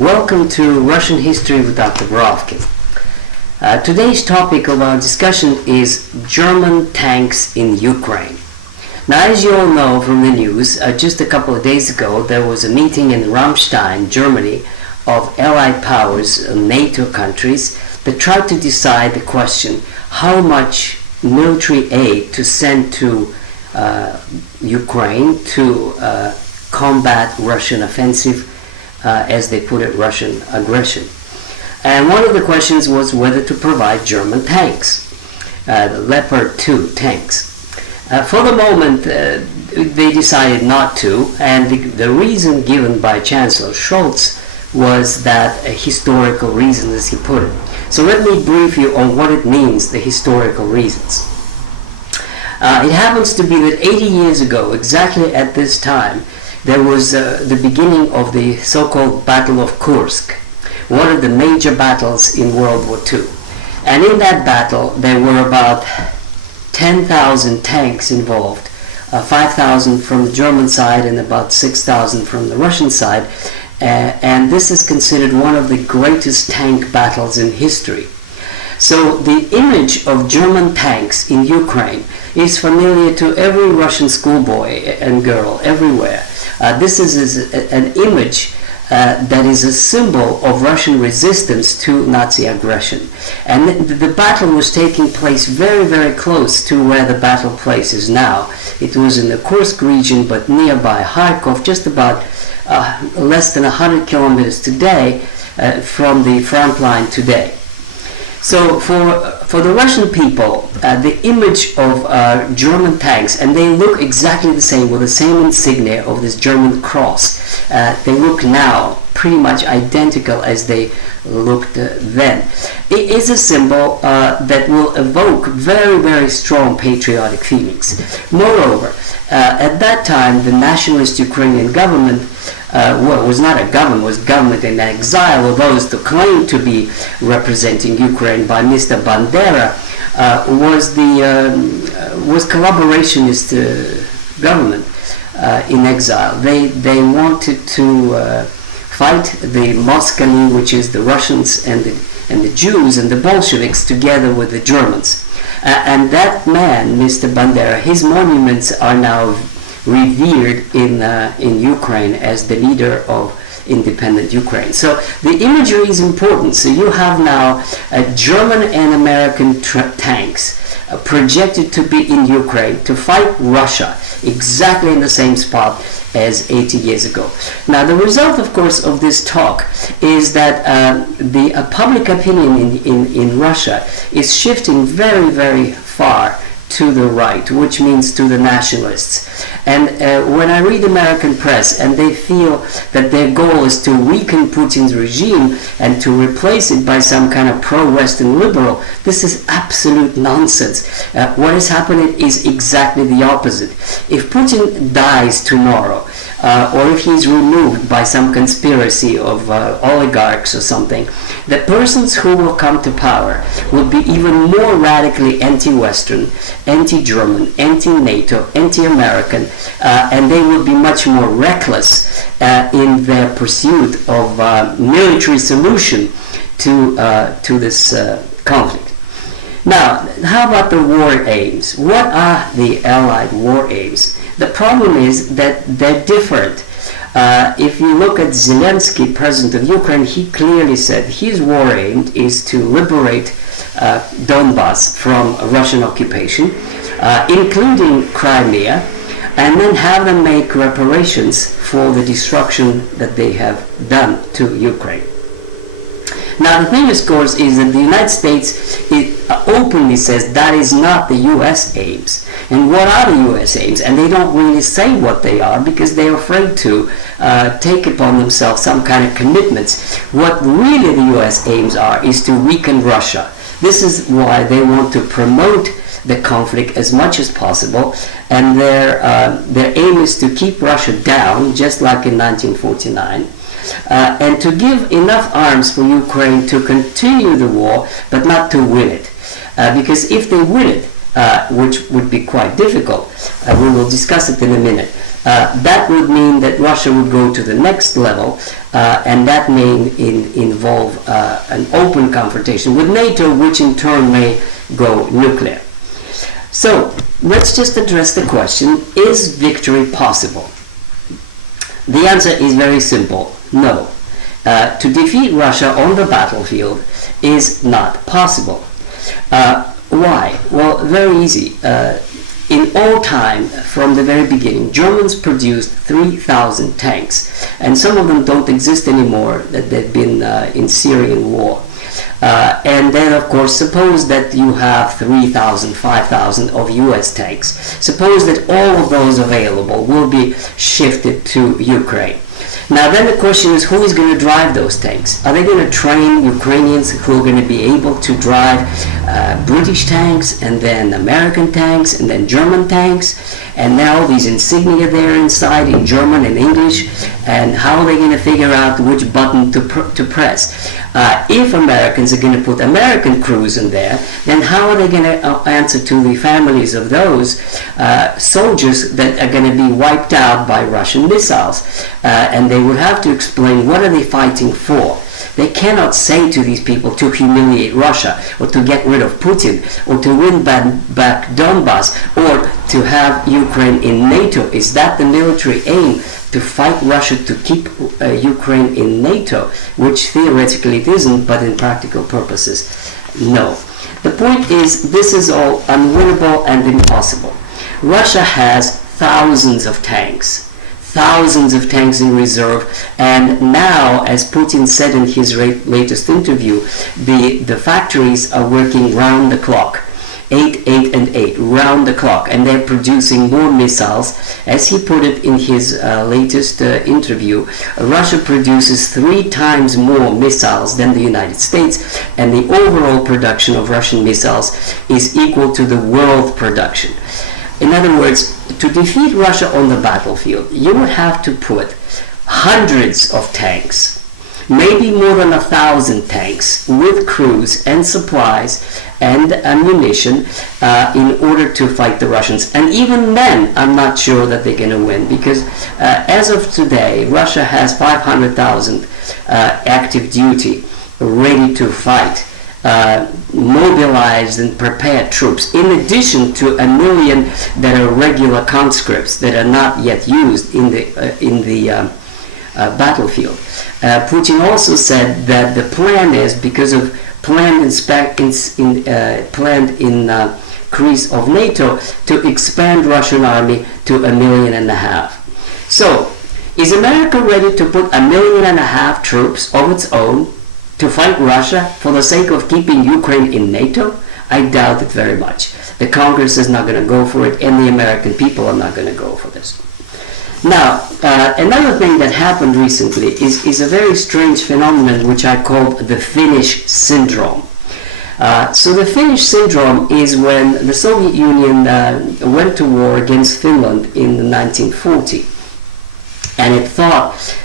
Welcome to Russian History with Dr. Borovkin. Today's topic of our discussion is German tanks in Ukraine. Now, as you all know from the news, just a couple of days ago there was a meeting in Ramstein, Germany, of Allied powers, NATO countries, that tried to decide the question how much military aid to send to Ukraine to combat Russian offensive, as they put it, Russian aggression. And one of the questions was whether to provide German tanks, the Leopard 2 tanks. For the moment, they decided not to, and the reason given by Chancellor Scholz was that a historical reason, as he put it. So let me brief you on what it means, the historical reasons. It happens to be that 80 years ago, exactly at this time, there was the beginning of the so-called Battle of Kursk, one of the major battles in World War II. And in that battle, there were about 10,000 tanks involved, 5,000 from the German side and about 6,000 from the Russian side. And this is considered one of the greatest tank battles in history. So the image of German tanks in Ukraine is familiar to every Russian schoolboy and girl everywhere. This is an image that is a symbol of Russian resistance to Nazi aggression. And the battle was taking place very, very close to where the battle place is now. It was in the Kursk region, but nearby Kharkov, just about less than 100 kilometers today from the front line today. So for the Russian people, the image of German tanks, and they look exactly the same with the same insignia of this German cross. They look now pretty much identical as they looked then. It is a symbol that will evoke very, very strong patriotic feelings. Moreover, at that time, the nationalist Ukrainian government was not a government, was government in exile, or those to claim to be representing Ukraine by Mr. Bandera, was collaborationist government in exile. They wanted to fight the Moskali, which is the Russians and the Jews and the Bolsheviks, together with the Germans. And that man, Mr. Bandera, his monuments are now revered in Ukraine as the leader of independent Ukraine. So the imagery is important. So you have now German and American tanks projected to be in Ukraine to fight Russia exactly in the same spot as 80 years ago. Now the result, of course, of this talk is that the public opinion in Russia is shifting very, very far to the right, which means to the nationalists. And when I read American press and they feel that their goal is to weaken Putin's regime and to replace it by some kind of pro-Western liberal, this is absolute nonsense. What is happening is exactly the opposite. If Putin dies tomorrow, or if he's removed by some conspiracy of oligarchs or something, the persons who will come to power will be even more radically anti-Western, anti-German, anti-NATO, anti-American, and they will be much more reckless in their pursuit of military solution to this conflict. Now, how about the war aims? What are the Allied war aims? The problem is that they're different. If you look at Zelensky, president of Ukraine, he clearly said his war aim is to liberate Donbass from Russian occupation, including Crimea, and then have them make reparations for the destruction that they have done to Ukraine. Now the thing, of course, is that the United States openly says that is not the U.S. aims. And what are the U.S. aims? And they don't really say what they are because they're afraid to take upon themselves some kind of commitments. What really the U.S. aims are is to weaken Russia. This is why they want to promote the conflict as much as possible, and their aim is to keep Russia down, just like in 1949. And to give enough arms for Ukraine to continue the war, but not to win it. Because if they win it, which would be quite difficult, we will discuss it in a minute, That would mean that Russia would go to the next level, and that may involve an open confrontation with NATO, which in turn may go nuclear. So let's just address the question, is victory possible? The answer is very simple, no. To defeat Russia on the battlefield is not possible. Why? Well, very easy. In all time, from the very beginning, Germans produced 3,000 tanks, and some of them don't exist anymore, that they've been in Syrian war. And then, of course, suppose that you have 3,000, 5,000 of US tanks. Suppose that all of those available will be shifted to Ukraine. Now then the question is, who is going to drive those tanks? Are they going to train Ukrainians who are going to be able to drive British tanks, and then American tanks, and then German tanks, and now these insignia there inside in German and English, and how are they going to figure out which button to press? If Americans are going to put American crews in there, then how are they going to answer to the families of those soldiers that are going to be wiped out by Russian missiles? And they would have to explain, what are they fighting for? They cannot say to these people to humiliate Russia, or to get rid of Putin, or to win back Donbass, or to have Ukraine in NATO. Is that the military aim? To fight Russia to keep Ukraine in NATO, which theoretically it isn't, but in practical purposes, no. The point is, this is all unwinnable and impossible. Russia has thousands of tanks in reserve, and now, as Putin said in his latest interview, the factories are working round the clock. 8, 8, and 8, round the clock, and they're producing more missiles. As he put it in his latest interview, Russia produces 3 times more missiles than the United States, and the overall production of Russian missiles is equal to the world production. In other words, to defeat Russia on the battlefield, you would have to put hundreds of tanks, maybe more than 1,000 tanks, with crews and supplies and ammunition in order to fight the Russians. And even then, I'm not sure that they're going to win, because as of today, Russia has 500,000 active duty, ready to fight, mobilized and prepared troops, in addition to 1 million that are regular conscripts that are not yet used in the battlefield. Putin also said that the plan is, because of planned increase of NATO, to expand Russian army to 1.5 million. So, is America ready to put 1.5 million troops of its own to fight Russia for the sake of keeping Ukraine in NATO? I doubt it very much. The Congress is not going to go for it, and the American people are not going to go for this. Now, another thing that happened recently is a very strange phenomenon which I called the Finnish syndrome. So the Finnish syndrome is when the Soviet Union went to war against Finland in 1940. And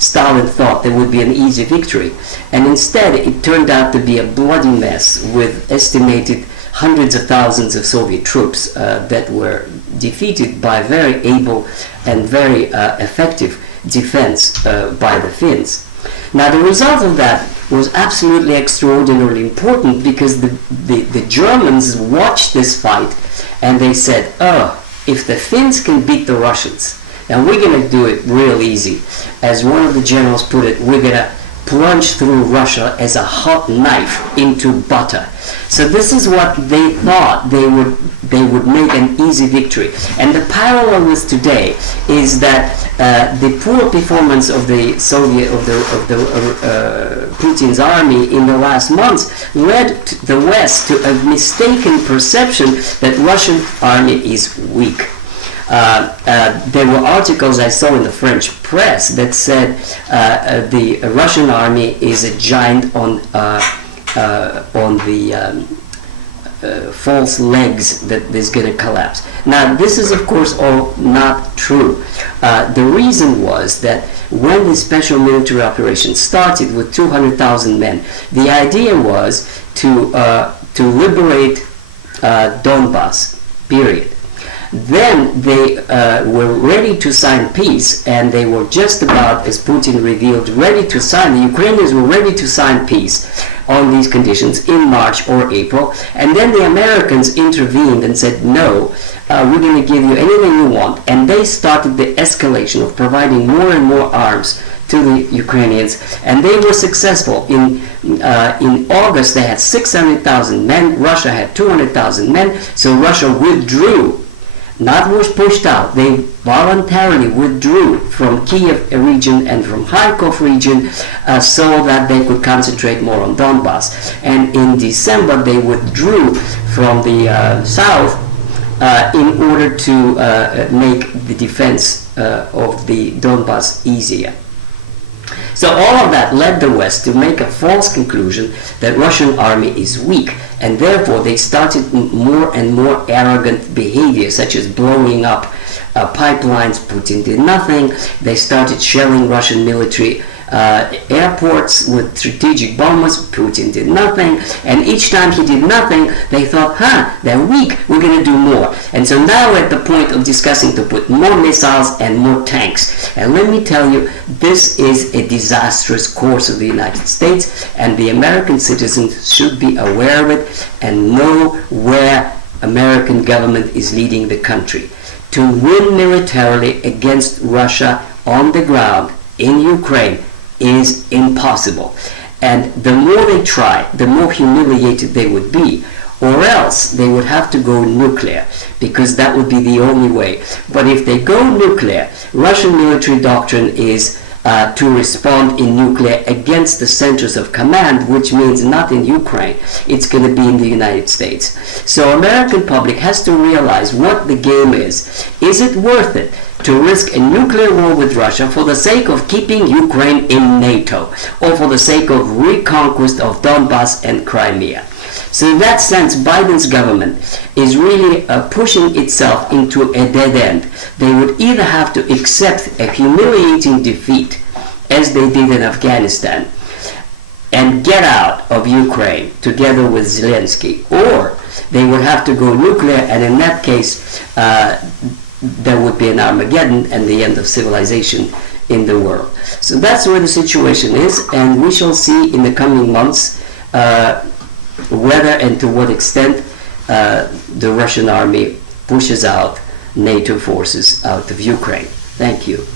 Stalin thought there would be an easy victory. And instead, it turned out to be a bloody mess with estimated hundreds of thousands of Soviet troops that were defeated by very able and very effective defense by the Finns. Now, the result of that was absolutely extraordinarily important, because the Germans watched this fight and they said, oh, if the Finns can beat the Russians, and we're going to do it real easy. As one of the generals put it, we're going to plunge through Russia as a hot knife into butter. So this is what they thought they would make an easy victory. And the parallel with today is that the poor performance of the Putin's army in the last months led the West to a mistaken perception that Russian army is weak. There were articles I saw in the French press that said the Russian army is a giant on the false legs that is going to collapse. Now, this is of course all not true. The reason was that when the special military operation started with 200,000 men, the idea was to liberate Donbass, period. Then they were ready to sign peace, and they were just about, as Putin revealed, ready to sign. The Ukrainians were ready to sign peace on these conditions in March or April, and then the Americans intervened and said, no, we're going to give you anything you want, and they started the escalation of providing more and more arms to the Ukrainians, and they were successful. In August, they had 600,000 men. Russia had 200,000 men. So Russia withdrew, not was pushed out. They voluntarily withdrew from Kiev region and from Kharkov region so that they could concentrate more on Donbass. And in December, they withdrew from the south in order to make the defense of the Donbass easier. So all of that led the West to make a false conclusion that Russian army is weak, and therefore they started more and more arrogant behavior, such as blowing up pipelines. Putin did nothing. They started shelling Russian military airports with strategic bombers. Putin did nothing, and each time he did nothing, they thought, they're weak, we're going to do more. And so now we're at the point of discussing to put more missiles and more tanks. And let me tell you, this is a disastrous course of the United States, and the American citizens should be aware of it and know where American government is leading the country. To win militarily against Russia on the ground in Ukraine is impossible, and the more they try, the more humiliated they would be, or else they would have to go nuclear, because that would be the only way. But if they go nuclear, Russian military doctrine is to respond in nuclear against the centers of command, which means not in Ukraine, it's going to be in the United States. So American public has to realize what the game is. Is it worth it to risk a nuclear war with Russia for the sake of keeping Ukraine in NATO, or for the sake of reconquest of Donbass and Crimea? So in that sense, Biden's government is really pushing itself into a dead end. They would either have to accept a humiliating defeat, as they did in Afghanistan, and get out of Ukraine together with Zelensky, or they would have to go nuclear, and in that case, there would be an Armageddon and the end of civilization in the world. So that's where the situation is, and we shall see in the coming months whether and to what extent the Russian army pushes out NATO forces out of Ukraine. Thank you.